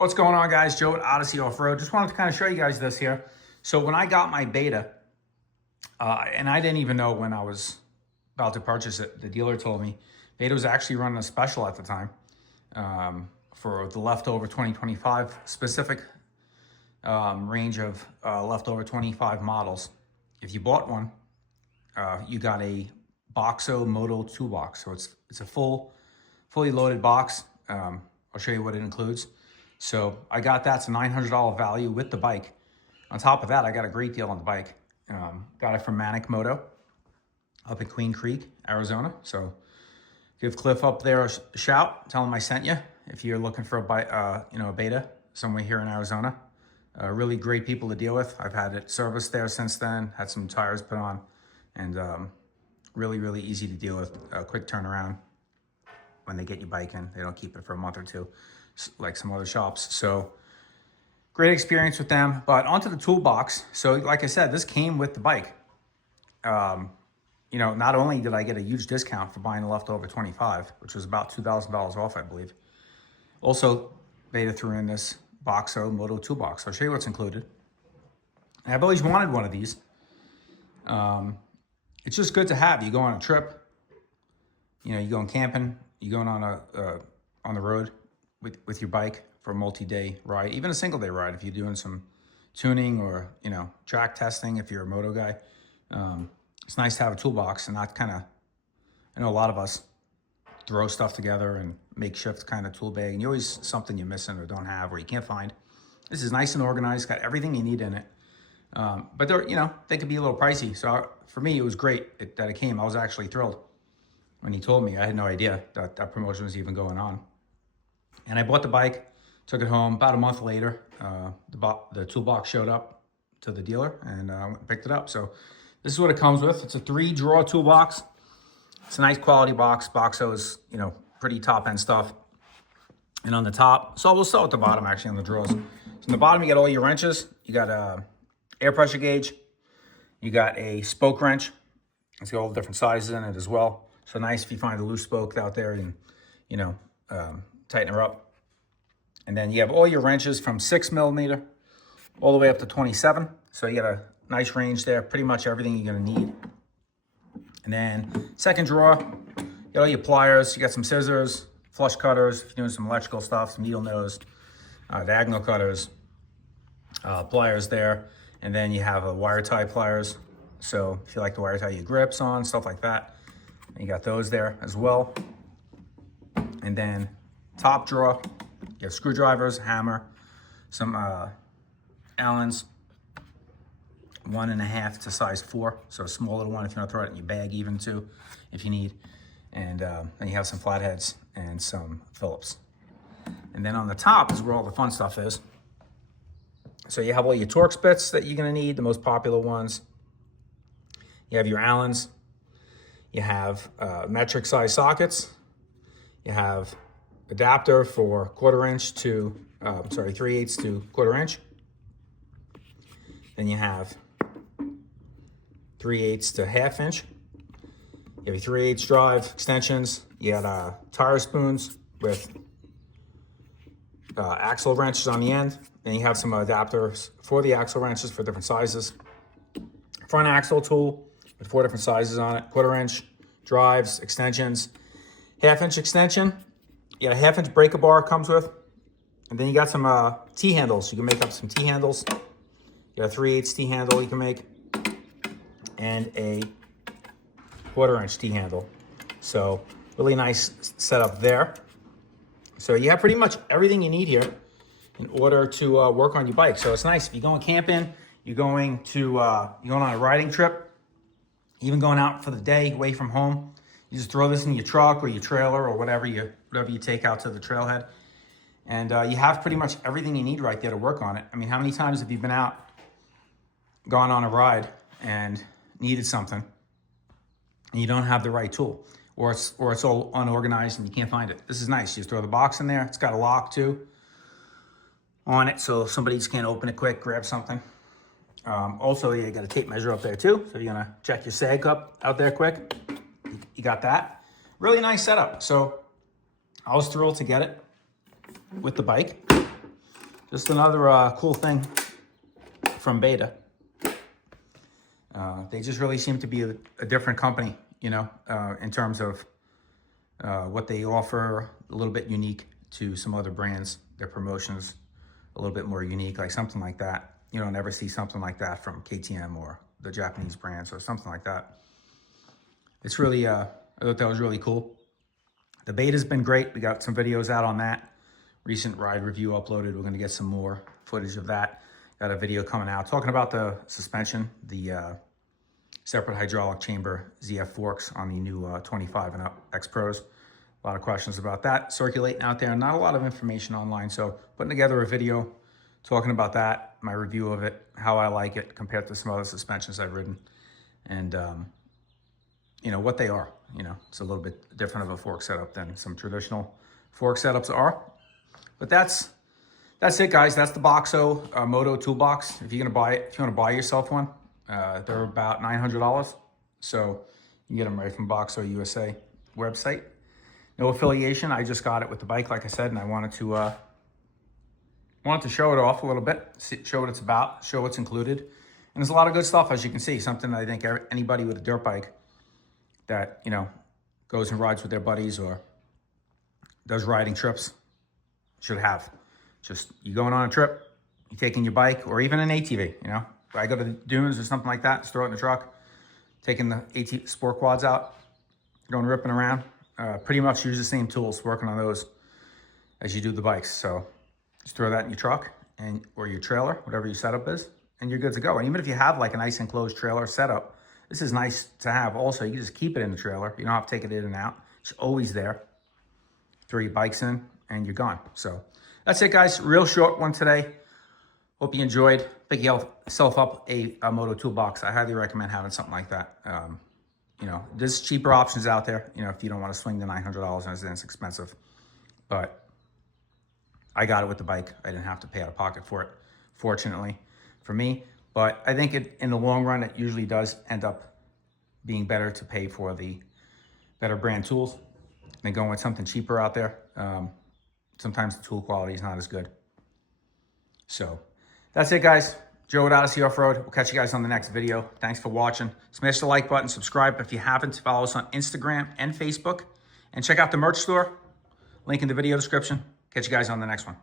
What's going on, guys? Joe with Odyssey Offroad. Just wanted to kind of show you guys this here. So when I got my Beta, and I didn't even know when I was about to purchase it, the dealer told me Beta was actually running a special at the time for the leftover 2025 specific range of leftover 25 models. If you bought one, you got a Boxo Moto toolbox. So it's a fully loaded box. I'll show you what it includes. So I got that. It's a $900 value with the bike. On top of that, I got a great deal on the bike. Got it from Manic Moto up in Queen Creek, Arizona. So give Cliff up there a shout. Tell him I sent you if you're looking for a bike, a Beta somewhere here in Arizona. Really great people to deal with. I've had it serviced there since then. Had some tires put on, and really easy to deal with. A quick turnaround when they get your bike in. They don't keep it for a month or two like some other shops. So great experience with them. But onto the toolbox. So like I said, this came with the bike. Not only did I get a huge discount for buying the leftover 25, which was about $2,000 off, I believe. Also, Beta threw in this Boxo Moto toolbox. I'll show you what's included. And I've always wanted one of these. It's just good to have. You go on a trip, you're going camping, you're going on the road with your bike for a multi-day ride, even a single-day ride if you're doing some tuning or track testing if you're a moto guy. It's nice to have a toolbox and not I know a lot of us throw stuff together and makeshift kind of tool bag, and you always something you're missing or don't have or you can't find. This is nice and organized, got everything you need in it. But they could be a little pricey. So for me, it was great that it came. I was actually thrilled when he told me. I had no idea that promotion was even going on. And I bought the bike, took it home. About a month later, the toolbox showed up to the dealer, and I picked it up. So this is what it comes with. It's a 3-drawer toolbox. It's a nice quality box. Boxo is, pretty top-end stuff. And on the top, so we'll start with the bottom, actually, on the drawers. So in the bottom, you got all your wrenches. You got a air pressure gauge. You got a spoke wrench. It's got all the different sizes in it as well. So nice if you find a loose spoke out there and, tighten her up. And then you have all your wrenches from 6mm all the way up to 27. So you got a nice range there, pretty much everything you're gonna need. And then second drawer, you got all your pliers, you got some scissors, flush cutters, if you're doing some electrical stuff, some needle nose, diagonal cutters, pliers there. And then you have a wire tie pliers. So if you like to wire tie your grips on, stuff like that, and you got those there as well. And then top drawer, you have screwdrivers, hammer, some Allen's 1.5 to size 4. So a small little one if you want to throw it in your bag even too, if you need. And then you have some flatheads and some Phillips. And then on the top is where all the fun stuff is. So you have all your Torx bits that you're gonna need, the most popular ones. You have your Allen's. You have metric size sockets. You have adapter for 1/4" to 3/8 to 1/4". Then you have 3/8 to 1/2 inch. You have your 3/8 drive extensions. You got tire spoons with axle wrenches on the end. Then you have some adapters for the axle wrenches for different sizes. Front axle tool with 4 different sizes on it. 1/4" drives, extensions. 1/2 inch extension. You got a 1/2 inch breaker bar comes with. And then you got some T-handles. You can make up some T-handles. You got a 3/8 T-handle you can make. And a 1/4 inch T-handle. So really nice setup there. So you have pretty much everything you need here in order to work on your bike. So it's nice if you're going camping, you're going on a riding trip, even going out for the day away from home. You just throw this in your truck or your trailer or whatever you take out to the trailhead, and you have pretty much everything you need right there to work on it. I mean, how many times have you been out, gone on a ride, and needed something, and you don't have the right tool, or it's all unorganized and you can't find it? This is nice. You just throw the box in there. It's got a lock too on it, so somebody just can't open it quick, grab something. Also, you got a tape measure up there too, so you're gonna check your sag cup out there quick. You got that. Really nice setup. So I was thrilled to get it with the bike. Just another cool thing from Beta. They just really seem to be a different company, you know, in terms of what they offer, a little bit unique to some other brands. Their promotions a little bit more unique, like something like that. You don't ever see something like that from KTM or the Japanese brands or something like that. It's really, I thought that was really cool. The Beta's been great. We got some videos out on that. Recent ride review uploaded. We're going to get some more footage of that. Got a video coming out talking about the suspension, the separate hydraulic chamber ZF forks on the new 25 and up X Pros. A lot of questions about that circulating out there. Not a lot of information online. So putting together a video talking about that, my review of it, how I like it compared to some other suspensions I've ridden, and you know, what they are. You know, it's a little bit different of a fork setup than some traditional fork setups are. But that's it, guys. That's the Boxo Moto toolbox. If you're gonna buy it, if you want to buy yourself one, they're about $900. So you can get them right from Boxo USA website. No affiliation. I just got it with the bike, like I said, and I wanted to show it off a little bit, show what it's about, show what's included. And there's a lot of good stuff, as you can see. Something I think anybody with a dirt bike that, you know, goes and rides with their buddies or does riding trips should have. Just you going on a trip, you taking your bike or even an ATV, you know. If I go to the dunes or something like that, just throw it in the truck, taking the sport quads out, going ripping around. Pretty much use the same tools working on those as you do the bikes. So just throw that in your truck or your trailer, whatever your setup is, and you're good to go. And even if you have like a nice enclosed trailer setup, this is nice to have also. You can just keep it in the trailer. You don't have to take it in and out. It's always there. Throw your bikes in and you're gone. So that's it, guys. Real short one today. Hope you enjoyed. Pick yourself up a Moto toolbox. I highly recommend having something like that. You know, there's cheaper options out there, you know, if you don't want to swing the $900 and it's expensive. But I got it with the bike. I didn't have to pay out of pocket for it, fortunately for me. But I think in the long run, it usually does end up being better to pay for the better brand tools than going with something cheaper out there. Sometimes the tool quality is not as good. So that's it, guys. Joe with Odyssey Offroad. We'll catch you guys on the next video. Thanks for watching. Smash the like button, subscribe if you haven't. Follow us on Instagram and Facebook. And check out the merch store. Link in the video description. Catch you guys on the next one.